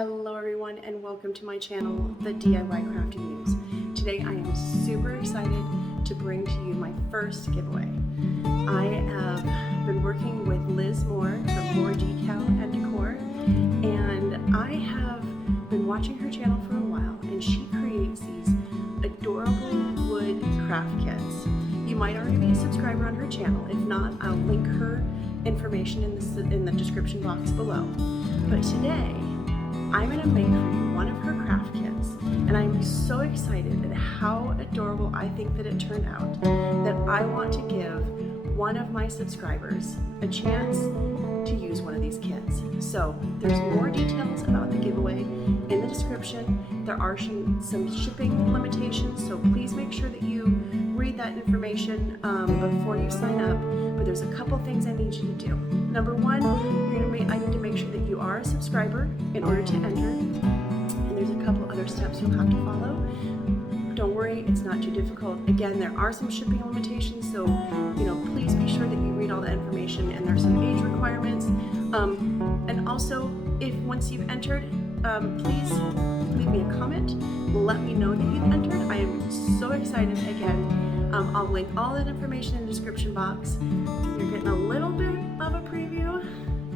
Hello everyone and welcome to my channel, the DIY Crafty Muse. Today I am super excited to bring to you my first giveaway. I have been working with Liz Moore from More Decal and Decor, and I have been watching her channel for a while, and she creates these adorable wood craft kits. You might already be a subscriber on her channel. If not, I'll link her information in the description box below. But today, I'm going to make for you one of her craft kits, and I'm so excited at how adorable I think that it turned out that I want to give one of my subscribers a chance to use one of these kits. So there's more details about the giveaway in the description. There are some shipping limitations, so please make sure that you read that information before you sign up. But there's a couple things I need you to do. Number one, I need to make sure that you are a subscriber in order to enter, and there's a couple other steps you'll have to follow. Don't worry, it's not too difficult. Again, there are some shipping limitations, so please be sure that you read all the information, and there's some age requirements. And also, if once you've entered, please leave me a comment. Let me know that you've entered. I am so excited. Again, I'll link all that information in the description box. You're getting a little bit of a preview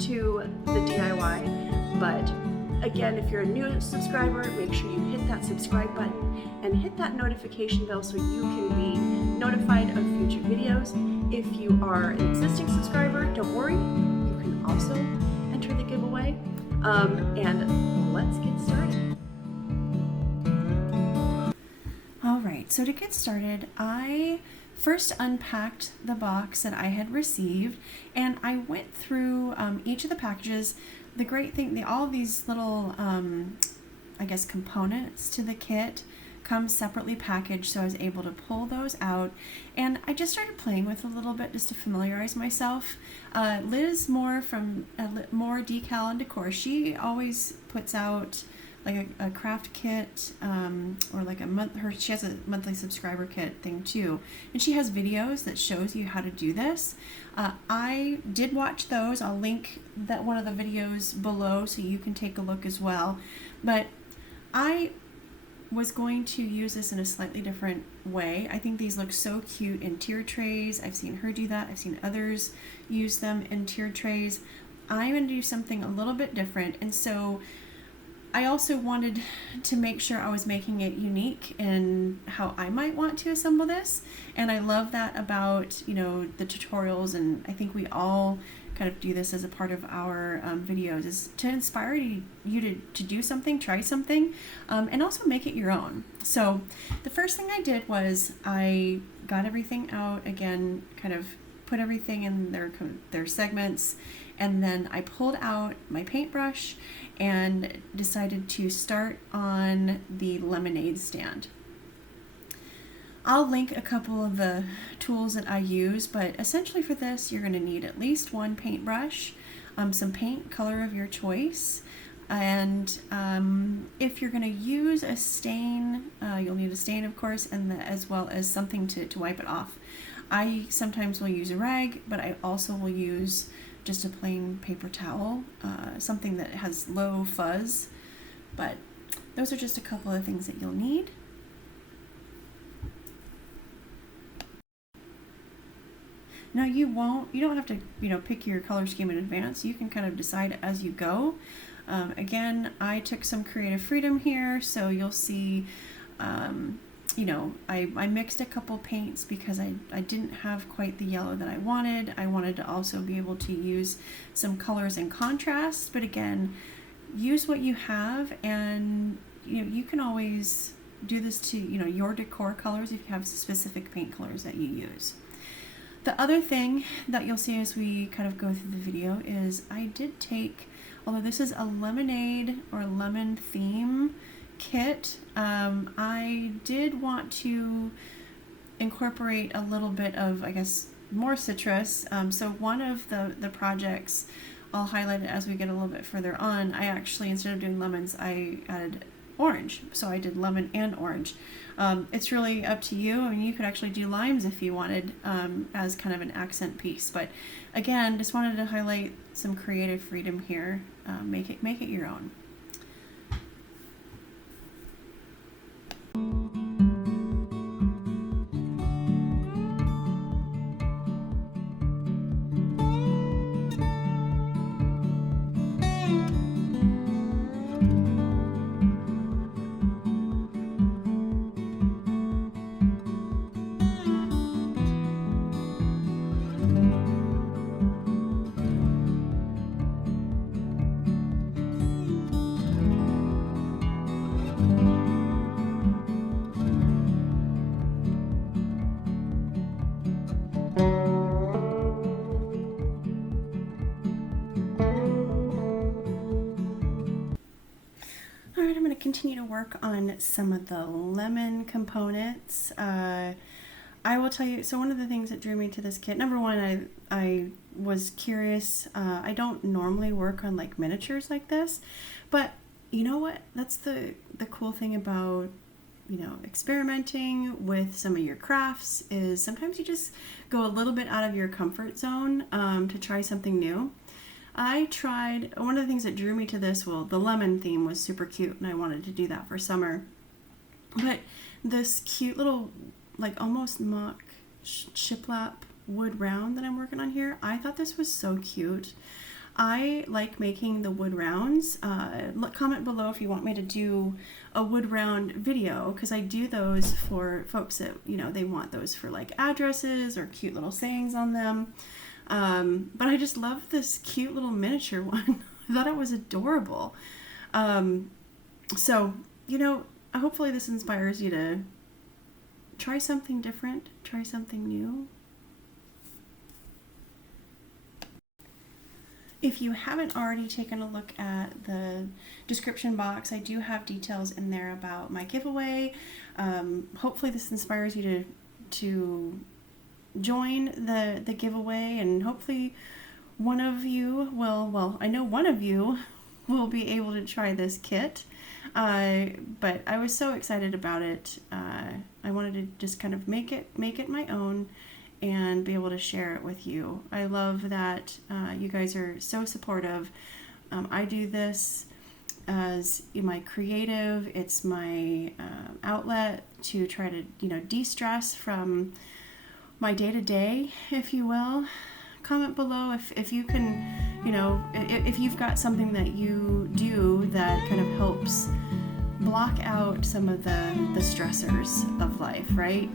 to the DIY, but again, if you're a new subscriber, make sure you hit that subscribe button and hit that notification bell so you can be notified of future videos. If you are an existing subscriber, don't worry, you can also enter the giveaway. And let's get started. All right, so to get started, I first unpacked the box that I had received, and I went through each of the packages. The great thing, all of these little, components to the kit come separately packaged, so I was able to pull those out, and I just started playing with a little bit just to familiarize myself. Liz Moore from More Decal and Decor, she always puts out like a craft kit, or like she has a monthly subscriber kit thing too, and she has videos that shows you how to do this. I did watch those. I'll link that one of the videos below so you can take a look as well, but I was going to use this in a slightly different way. I think these look so cute in tiered trays. I've seen her do that. I've seen others use them in tiered trays. I'm going to do something a little bit different, and so I also wanted to make sure I was making it unique in how I might want to assemble this. And I love that about, the tutorials, and I think we all kind of do this as a part of our videos, is to inspire you to do something, try something, and also make it your own. So the first thing I did was I got everything out again, kind of put everything in their segments, and then I pulled out my paintbrush and decided to start on the lemonade stand. I'll link a couple of the tools that I use, but essentially for this you're going to need at least one paintbrush, some paint color of your choice, and if you're going to use a stain, you'll need a stain, of course, and as well as something to wipe it off. I sometimes will use a rag, but I also will use just a plain paper towel, something that has low fuzz. But those are just a couple of things that you'll need. Now you don't have to pick your color scheme in advance. You can kind of decide as you go. Again, I took some creative freedom here, so you'll see I mixed a couple paints because I didn't have quite the yellow that I wanted. I wanted to also be able to use some colors in contrast, but again, use what you have, and you can always do this to your decor colors if you have specific paint colors that you use. The other thing that you'll see as we kind of go through the video is I did take, although this is a lemonade or lemon theme kit, I did want to incorporate a little bit of, more citrus. So one of the projects, I'll highlight it as we get a little bit further on, I actually, instead of doing lemons, I added orange. So I did lemon and orange. It's really up to you. I mean, you could actually do limes if you wanted, as kind of an accent piece. But again, just wanted to highlight some creative freedom here. Make it your own. work on some of the lemon components. I will tell you, so one of the things that drew me to this kit, number one, I was curious. I don't normally work on like miniatures like this, but you know what? That's the cool thing about, you know, experimenting with some of your crafts is sometimes you just go a little bit out of your comfort zone to try something new. I tried, one of the things that drew me to this, well, the lemon theme was super cute and I wanted to do that for summer. But this cute little, like almost mock shiplap wood round that I'm working on here, I thought this was so cute. I like making the wood rounds. Comment below if you want me to do a wood round video, because I do those for folks that, you know, they want those for like addresses or cute little sayings on them. But I just love this cute little miniature one. I thought it was adorable. So, you know, hopefully this inspires you to try something different, try something new. If you haven't already taken a look at the description box, I do have details in there about my giveaway. Hopefully this inspires you to join the giveaway, and hopefully one of you will, well, I know one of you will be able to try this kit. But I was so excited about it. I wanted to just kind of make it my own and be able to share it with you. I love that you guys are so supportive. I do this as my creative. It's my outlet to try to, you know, de-stress from my day-to-day, if you will. Comment below if you can, you know, if you've got something that you do that kind of helps block out some of the stressors of life, right?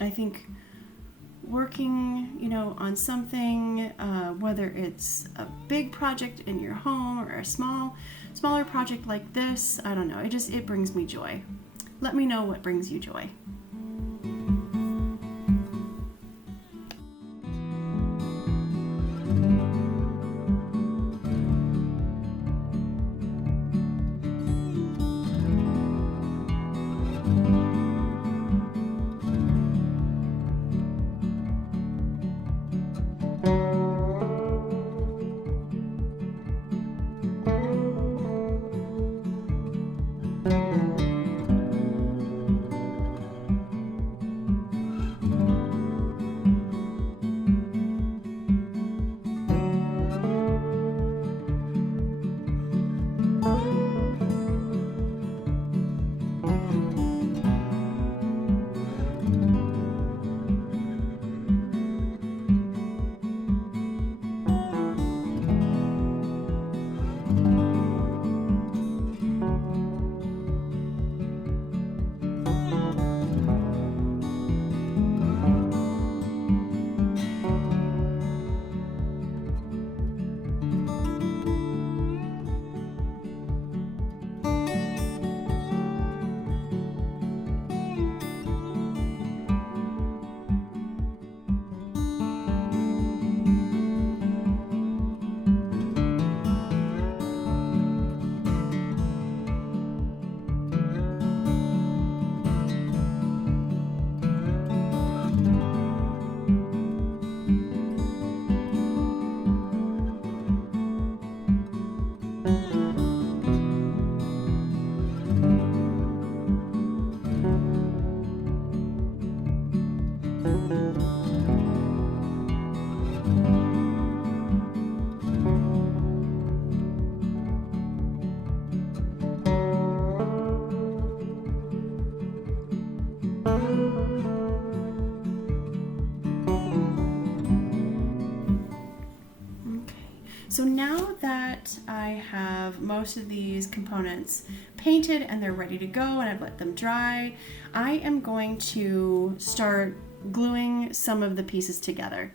I think working, you know, on something, whether it's a big project in your home or a smaller project like this, I don't know, it brings me joy. Let me know what brings you joy. So now that I have most of these components painted and they're ready to go and I've let them dry, I am going to start gluing some of the pieces together.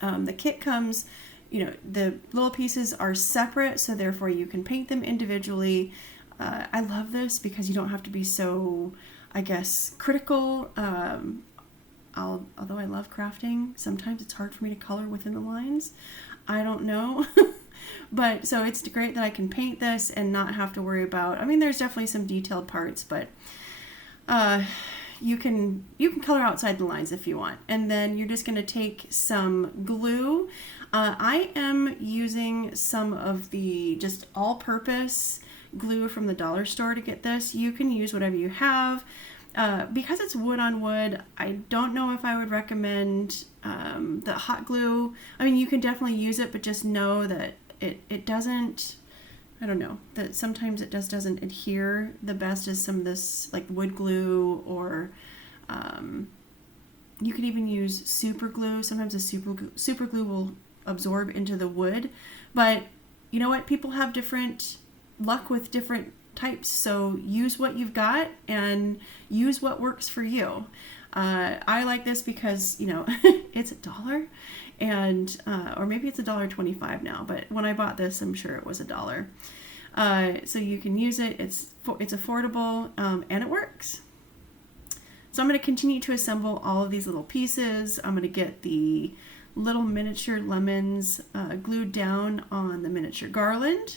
The kit comes, you know, the little pieces are separate, so therefore you can paint them individually. I love this because you don't have to be so, I guess, critical. Although I love crafting, sometimes it's hard for me to color within the lines. I don't know. But so it's great that I can paint this and not have to worry about, I mean, there's definitely some detailed parts, but you can color outside the lines if you want. And then you're just going to take some glue. I am using some of the just all-purpose glue from the dollar store to get this. You can use whatever you have. Because it's wood on wood, I don't know if I would recommend the hot glue. I mean, you can definitely use it, but just know that it doesn't, I don't know, that sometimes it just doesn't adhere the best as some of this like wood glue, or you can even use super glue. Sometimes the super glue will absorb into the wood, but you know what? People have different luck with different types, so use what you've got and use what works for you. I like this because, you know, it's $1, and or maybe it's $1.25 now, but when I bought this, I'm sure it was $1. So you can use it. It's affordable, and it works. So I'm going to continue to assemble all of these little pieces. I'm going to get the little miniature lemons glued down on the miniature garland.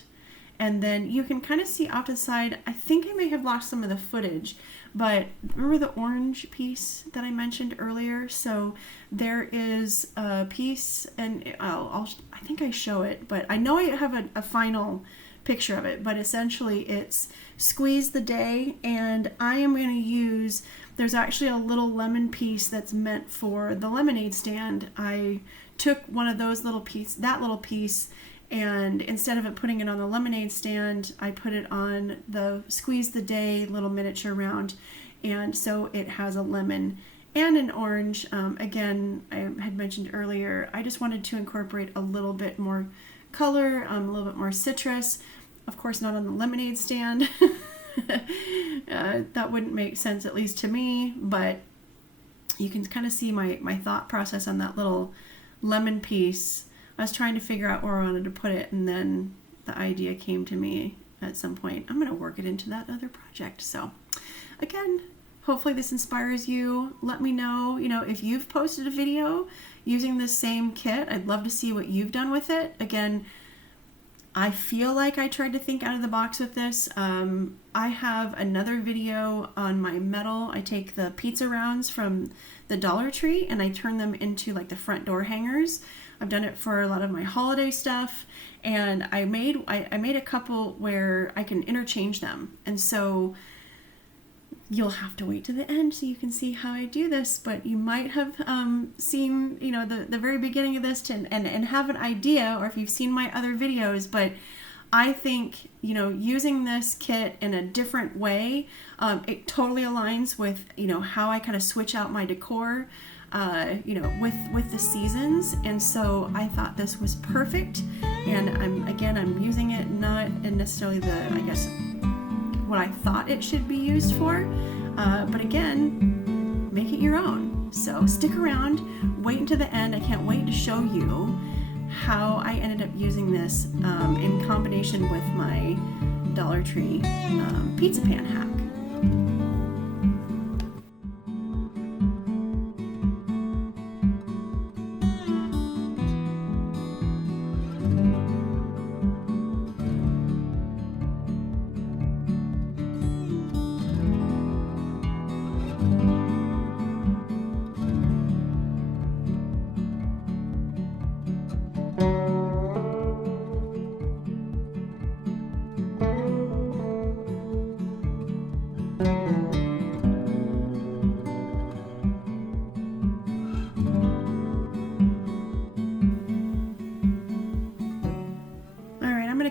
And then you can kind of see off to the side, I think I may have lost some of the footage, but remember the orange piece that I mentioned earlier? So there is a piece, and I think I show it, but I know I have a final picture of it, but essentially it's Squeeze the Day, and I am going to use, there's actually a little lemon piece that's meant for the lemonade stand. I took one of those that little piece, and instead of putting it on the lemonade stand, I put it on the Squeeze the Day little miniature round. And so it has a lemon and an orange. Again, I had mentioned earlier, I just wanted to incorporate a little bit more color, a little bit more citrus. Of course, not on the lemonade stand. That wouldn't make sense, at least to me, but you can kind of see my thought process on that little lemon piece. I was trying to figure out where I wanted to put it, and then the idea came to me at some point. I'm going to work it into that other project. So again, hopefully this inspires you. Let me know, if you've posted a video using this same kit. I'd love to see what you've done with it. Again, I feel like I tried to think out of the box with this. I have another video on my metal. I take the pizza rounds from the Dollar Tree and I turn them into like the front door hangers. I've done it for a lot of my holiday stuff, and I made a couple where I can interchange them. And so you'll have to wait to the end so you can see how I do this, but you might have seen, the very beginning of this and have an idea, or if you've seen my other videos. But I think, using this kit in a different way, it totally aligns with, how I kind of switch out my decor, with the seasons. And so I thought this was perfect. And I'm using it not in necessarily what I thought it should be used for, but again, make it your own. So stick around, wait until the end. I can't wait to show you how I ended up using this in combination with my Dollar Tree pizza pan hack.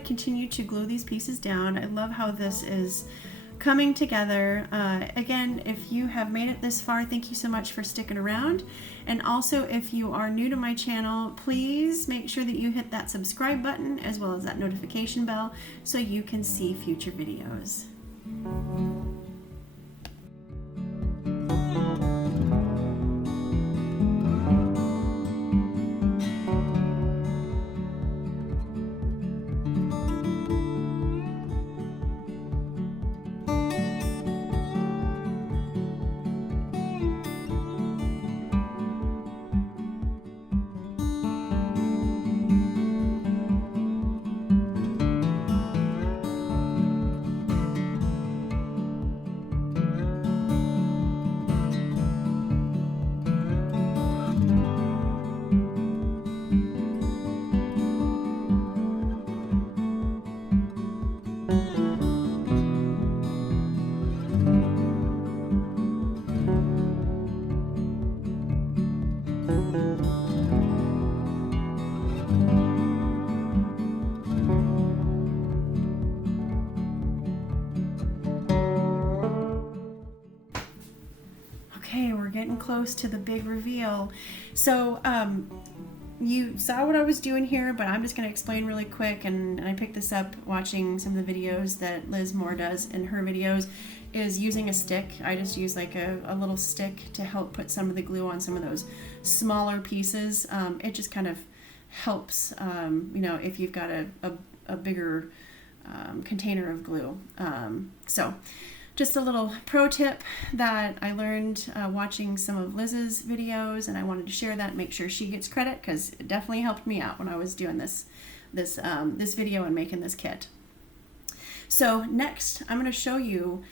Continue to glue these pieces down. I love how this is coming together. Again, if you have made it this far, thank you so much for sticking around. And also, if you are new to my channel, please make sure that you hit that subscribe button as well as that notification bell so you can see future videos. getting close to the big reveal. So you saw what I was doing here, but I'm just going to explain really quick, and I picked this up watching some of the videos that Liz Moore does in her videos, is using a stick. I just use like a little stick to help put some of the glue on some of those smaller pieces. It just kind of helps, you know, if you've got a bigger container of glue. So just a little pro tip that I learned watching some of Liz's videos, and I wanted to share that and make sure she gets credit, because it definitely helped me out when I was doing this video and making this kit. So next, I'm going to show you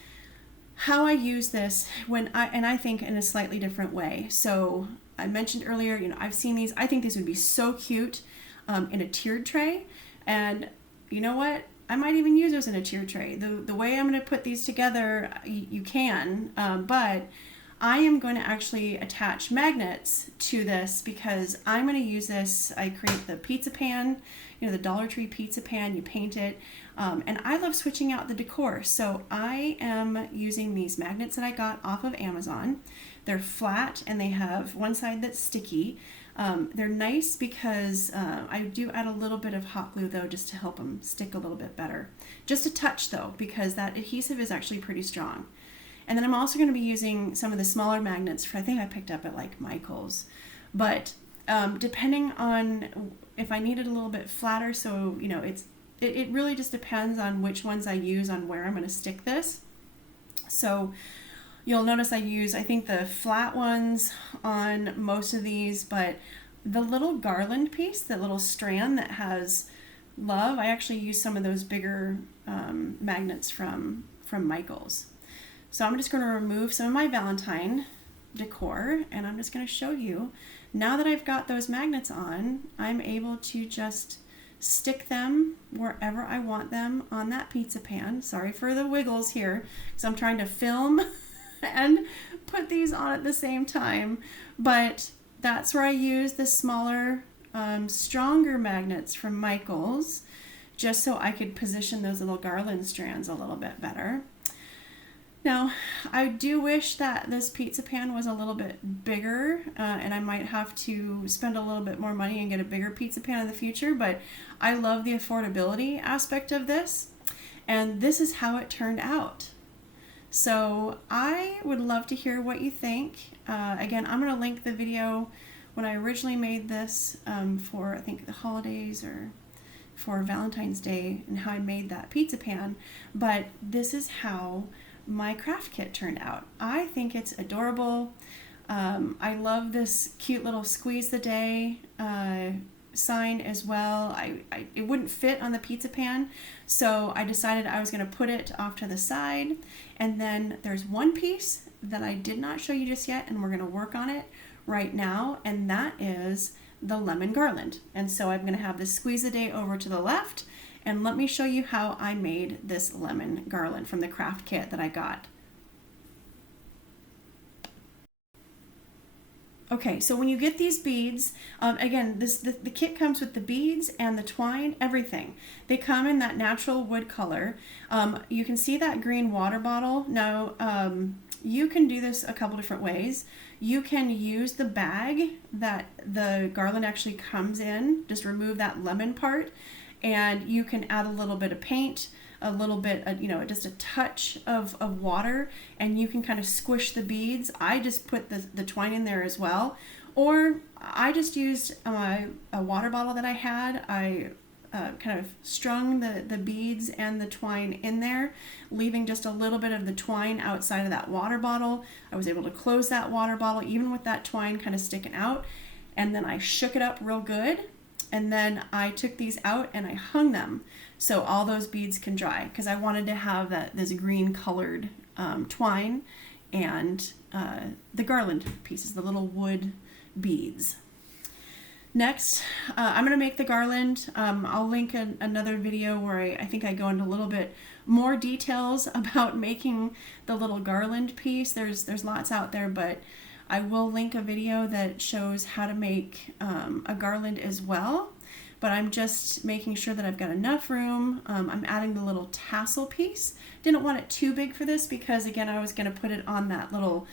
how I use this I think in a slightly different way. So I mentioned earlier, you know, I've seen these. I think these would be so cute in a tiered tray, and you know what? I might even use those in a tiered tray. The way I'm going to put these together, you can, but I am going to actually attach magnets to this, because I'm going to use this. I create the pizza pan, you know, the Dollar Tree pizza pan, you paint it, and I love switching out the decor. So I am using these magnets that I got off of Amazon. They're flat and they have one side that's sticky. They're nice because I do add a little bit of hot glue though, just to help them stick a little bit better. Just a touch though, because that adhesive is actually pretty strong. And then I'm also going to be using some of the smaller magnets I think I picked up at like Michael's. But depending on if I need it a little bit flatter, so you know, it really just depends on which ones I use on where I'm going to stick this. So you'll notice I think the flat ones on most of these, but the little garland piece, that little strand that has love, I actually use some of those bigger magnets from Michael's. So I'm just going to remove some of my Valentine decor, and I'm just going to show you, now that I've got those magnets on, I'm able to just stick them wherever I want them on that pizza pan. Sorry for the wiggles here, because I'm trying to film and put these on at the same time, but that's where I use the smaller, stronger magnets from Michael's, just so I could position those little garland strands a little bit better. Now, I do wish that this pizza pan was a little bit bigger, and I might have to spend a little bit more money and get a bigger pizza pan in the future, but I love the affordability aspect of this, and this is how it turned out. So I would love to hear what you think. Again, I'm going to link the video when I originally made this for, I think, the holidays or for Valentine's Day, and how I made that pizza pan. But this is how my craft kit turned out. I think it's adorable. I love this cute little squeeze the day sign as well. It wouldn't fit on the pizza pan, so I decided I was going to put it off to the side. And then there's one piece that I did not show you just yet, and we're going to work on it right now, and that is the lemon garland. And so I'm going to have this squeeze a day over to the left, and let me show you how I made this lemon garland from the craft kit that I got. Okay, so when you get these beads, again, the kit comes with the beads and the twine, everything. They come in that natural wood color. You can see that green water bottle. Now, you can do this a couple different ways. You can use the bag that the garland actually comes in, just remove that lemon part, and you can add a little bit of paint, a little bit, just a touch of water, and you can kind of squish the beads. I just put the twine in there as well. Or I just used a water bottle that I had. I kind of strung the beads and the twine in there, leaving just a little bit of the twine outside of that water bottle. I was able to close that water bottle even with that twine kind of sticking out, and then I shook it up real good, and then I took these out and I hung them so all those beads can dry, because I wanted to have this green colored twine and the garland pieces, the little wood beads. Next, I'm going to make the garland. I'll link another video where I think I go into a little bit more details about making the little garland piece. There's lots out there, but I will link a video that shows how to make a garland as well. But I'm just making sure that I've got enough room. I'm adding the little tassel piece. Didn't want it too big for this because, again, I was going to put it on that little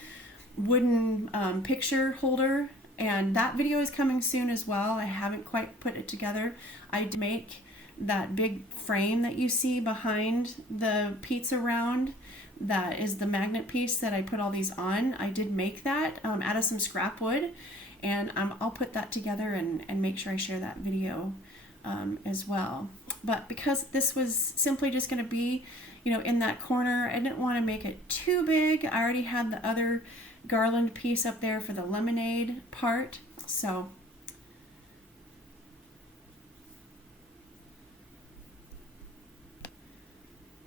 wooden picture holder, and that video is coming soon as well. I haven't quite put it together. I did make that big frame that you see behind the pizza round. That is the magnet piece that I put all these on. I did make that out of some scrap wood, and I'll put that together and make sure I share that video as well. But because this was simply just going to be, you know, in that corner, I didn't want to make it too big. I already had the other Garland piece up there for the lemonade part, so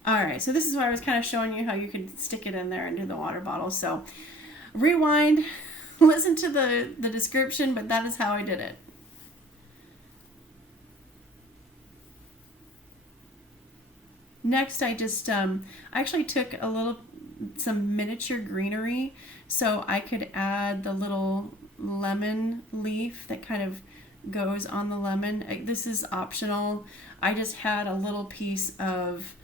all right, so this is why I was kind of showing you how you could stick it in there and do the water bottle. So rewind, listen to the description, but that is how I did it. Next, I just I actually took some miniature greenery so I could add the little lemon leaf that kind of goes on the lemon. This is optional. I just had a little piece of,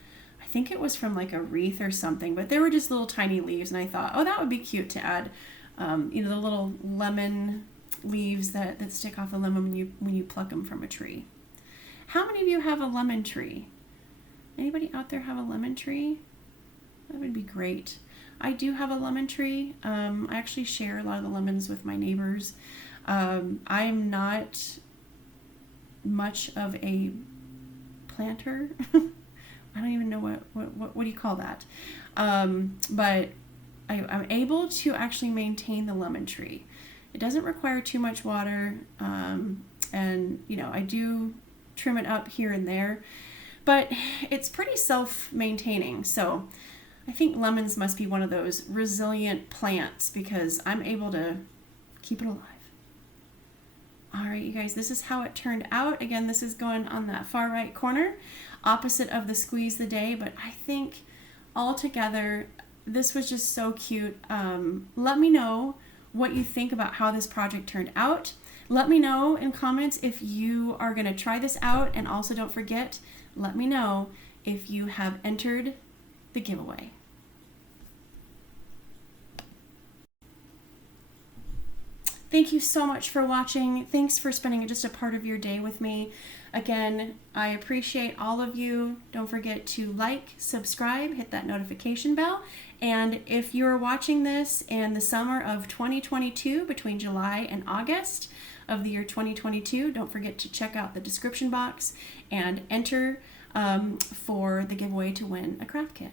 I think it was from like a wreath or something, but they were just little tiny leaves, and I thought, oh, that would be cute to add, you know, the little lemon leaves that stick off the lemon when you pluck them from a tree. How many of you have a lemon tree? Anybody out there have a lemon tree? That would be great. I do have a lemon tree. I actually share a lot of the lemons with my neighbors. I'm not much of a planter. I don't even know what do you call that? But I'm able to actually maintain the lemon tree. It doesn't require too much water, and you know, I do trim it up here and there, but it's pretty self-maintaining. So I think lemons must be one of those resilient plants because I'm able to keep it alive. All right, you guys, this is how it turned out. Again, this is going on that far right corner, opposite of the squeeze the day, but I think altogether, this was just so cute. Let me know what you think about how this project turned out. Let me know in comments if you are gonna try this out, and also don't forget, let me know if you have entered the giveaway. Thank you so much for watching. Thanks for spending just a part of your day with me. Again, I appreciate all of you. Don't forget to like, subscribe, hit that notification bell. And if you're watching this in the summer of 2022, between July and August of the year 2022, don't forget to check out the description box and enter for the giveaway to win a craft kit.